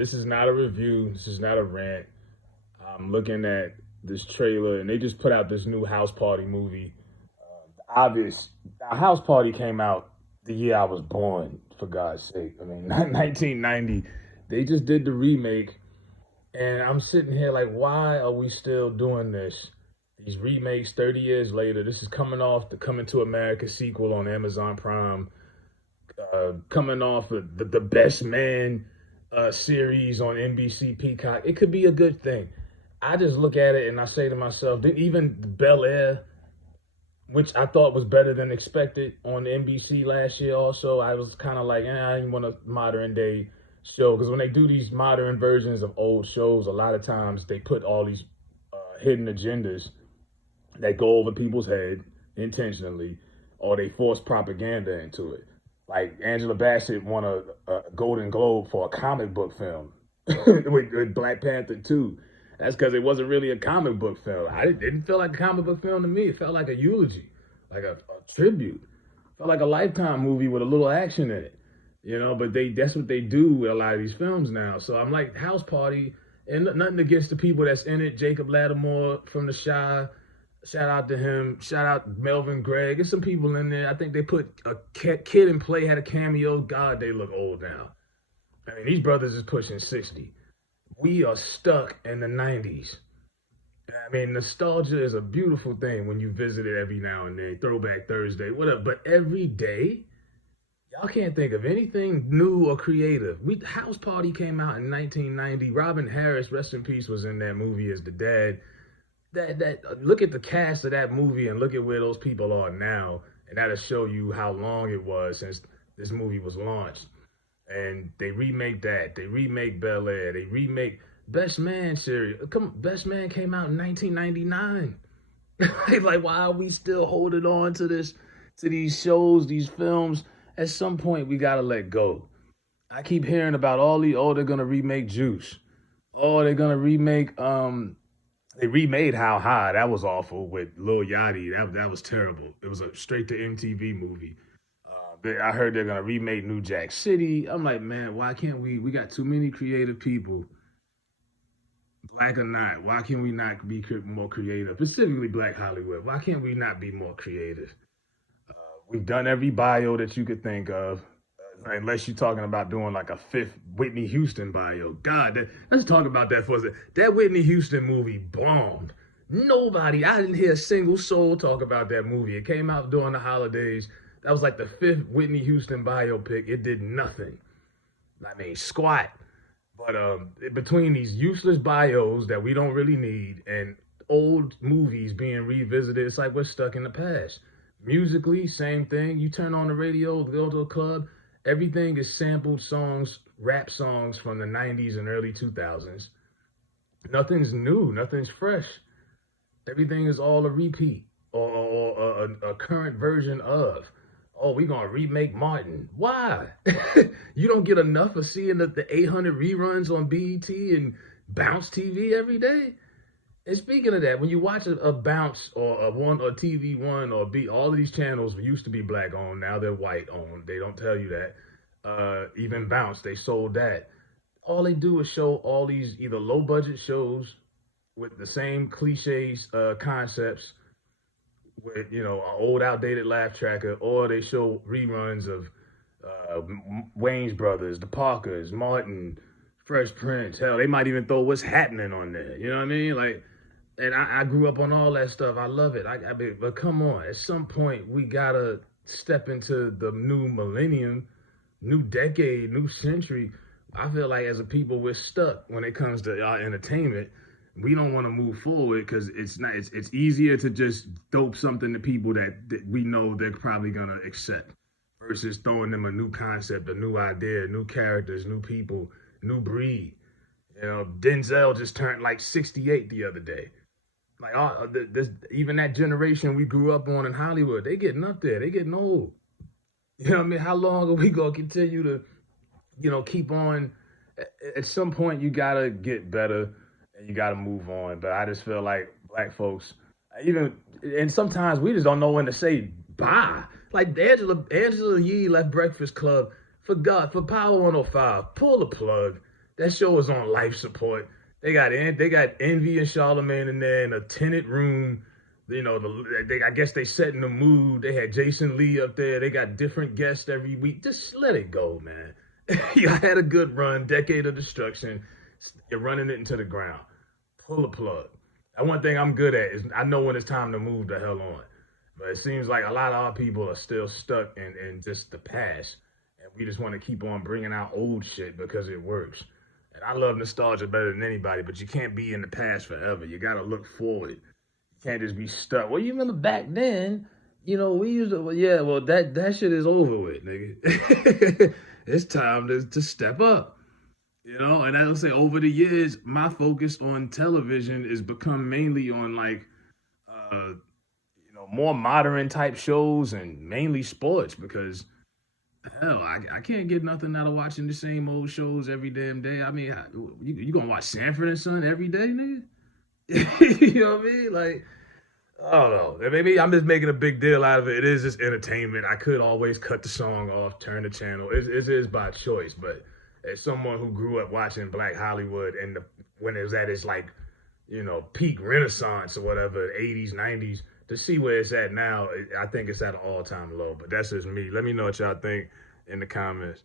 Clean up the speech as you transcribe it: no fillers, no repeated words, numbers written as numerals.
this is not a review. This is not a rant. I'm looking at this trailer, and they just put out this new House Party movie. Obvious, House Party came out the year I was born, for God's sake. I mean, 1990. They just did the remake, and I'm sitting here like, why are we still doing this? These remakes 30 years later. This is coming off the Coming to America sequel on Amazon Prime, coming off of the Best Man series on NBC Peacock. It could be a good thing. I just look at it and I say to myself, even Bel Air, which I thought was better than expected on NBC last year also, I was kind of like, I didn't want a modern day show. Because when they do these modern versions of old shows, a lot of times they put all these hidden agendas that go over people's head intentionally, or they force propaganda into it. Like Angela Bassett won a Golden Globe for a comic book film with Black Panther 2. That's because it wasn't really a comic book film. It didn't feel like a comic book film to me. It felt like a eulogy, like a tribute. It felt like a Lifetime movie with a little action in it, but that's what they do with a lot of these films now. So I'm like, House Party, and nothing against the people that's in it. Jacob Lattimore from The Chi, shout out to him. Shout out Melvin Gregg. There's some people in there. I think they put a Kid and Play had a cameo. God, they look old now. I mean, these brothers is pushing 60. We are stuck in the 90s. I mean, nostalgia is a beautiful thing when you visit it every now and then. Throwback Thursday, whatever. But every day, y'all can't think of anything new or creative. House Party came out in 1990. Robin Harris, rest in peace, was in that movie as the dad. Look at the cast of that movie and look at where those people are now, and that'll show you how long it was since this movie was launched. And they remake that. They remake Bel Air. They remake Best Man series. Best Man came out in 1999. Like, why are we still holding on to these shows, these films? At some point, we gotta let go. I keep hearing about they're gonna remake Juice. Oh, they're gonna remake. They remade How High. That was awful with Lil Yachty. That was terrible. It was a straight to MTV movie. I heard they're gonna remake New Jack City. I'm like, man, why can't we? We got too many creative people, black or not. Why can we not be more creative? Specifically, Black Hollywood. Why can't we not be more creative? We've done every bio that you could think of, unless you're talking about doing like a fifth Whitney Houston bio. God, let's talk about that for a second. That Whitney Houston movie bombed. I didn't hear a single soul talk about that movie. It came out during the holidays. That was like the fifth Whitney Houston biopic. It did nothing. I mean, squat. But between these useless bios that we don't really need and old movies being revisited, it's like we're stuck in the past. Musically, same thing. You turn on the radio, go to a club, everything is sampled songs, rap songs from the 90s and early 2000s. Nothing's new. Nothing's fresh. Everything is all a repeat or a current version of. Oh, we're going to remake Martin. Why? You don't get enough of seeing the 800 reruns on BET and Bounce TV every day? And speaking of that, when you watch a Bounce or a TV One or all of these channels used to be black owned, now they're white owned. They don't tell you that. Even Bounce, they sold that. All they do is show all these either low budget shows with the same cliches, concepts, with an old outdated laugh tracker, or they show reruns of Wayne's Brothers, the Parkers, Martin, Fresh Prince. Hell, they might even throw What's Happening on there. You know what I mean? Like, and I grew up on all that stuff. I love it. I mean, but come on, at some point we gotta step into the new millennium, new decade, new century. I feel like as a people we're stuck when it comes to our entertainment. We don't want to move forward because it's easier to just dope something to people that we know they're probably gonna accept versus throwing them a new concept, a new idea, new characters, new people, new breed. Denzel just turned like 68 the other day. Like even that generation we grew up on in Hollywood, they getting up there, they getting old. You know what I mean? How long are we gonna continue to, keep on? At some point, you gotta get better. You got to move on. But I just feel like black folks, and sometimes we just don't know when to say bye. Like Angela Yee left Breakfast Club for Power 105. Pull the plug. That show was on life support. They got Envy and Charlemagne in there in a tenant room. You know, I guess they set in the mood. They had Jason Lee up there. They got different guests every week. Just let it go, man. Y'all had a good run, decade of destruction. You're running it into the ground. Pull the plug. That one thing I'm good at is I know when it's time to move the hell on. But it seems like a lot of our people are still stuck in just the past. And we just want to keep on bringing out old shit because it works. And I love nostalgia better than anybody, but you can't be in the past forever. You got to look forward. You can't just be stuck. Well, you remember back then, we used to, well, yeah, well, that shit is over with, nigga. It's time to step up. And I would say over the years, my focus on television has become mainly on like, more modern type shows and mainly sports because hell, I can't get nothing out of watching the same old shows every damn day. I mean, you gonna watch Sanford and Son every day, nigga? You know what I mean? Like, I don't know. Maybe I'm just making a big deal out of it. It is just entertainment. I could always cut the song off, turn the channel. It is by choice, but as someone who grew up watching Black Hollywood and when it was at its like, peak renaissance or whatever, 80s, 90s, to see where it's at now, I think it's at an all-time low. But that's just me. Let me know what y'all think in the comments.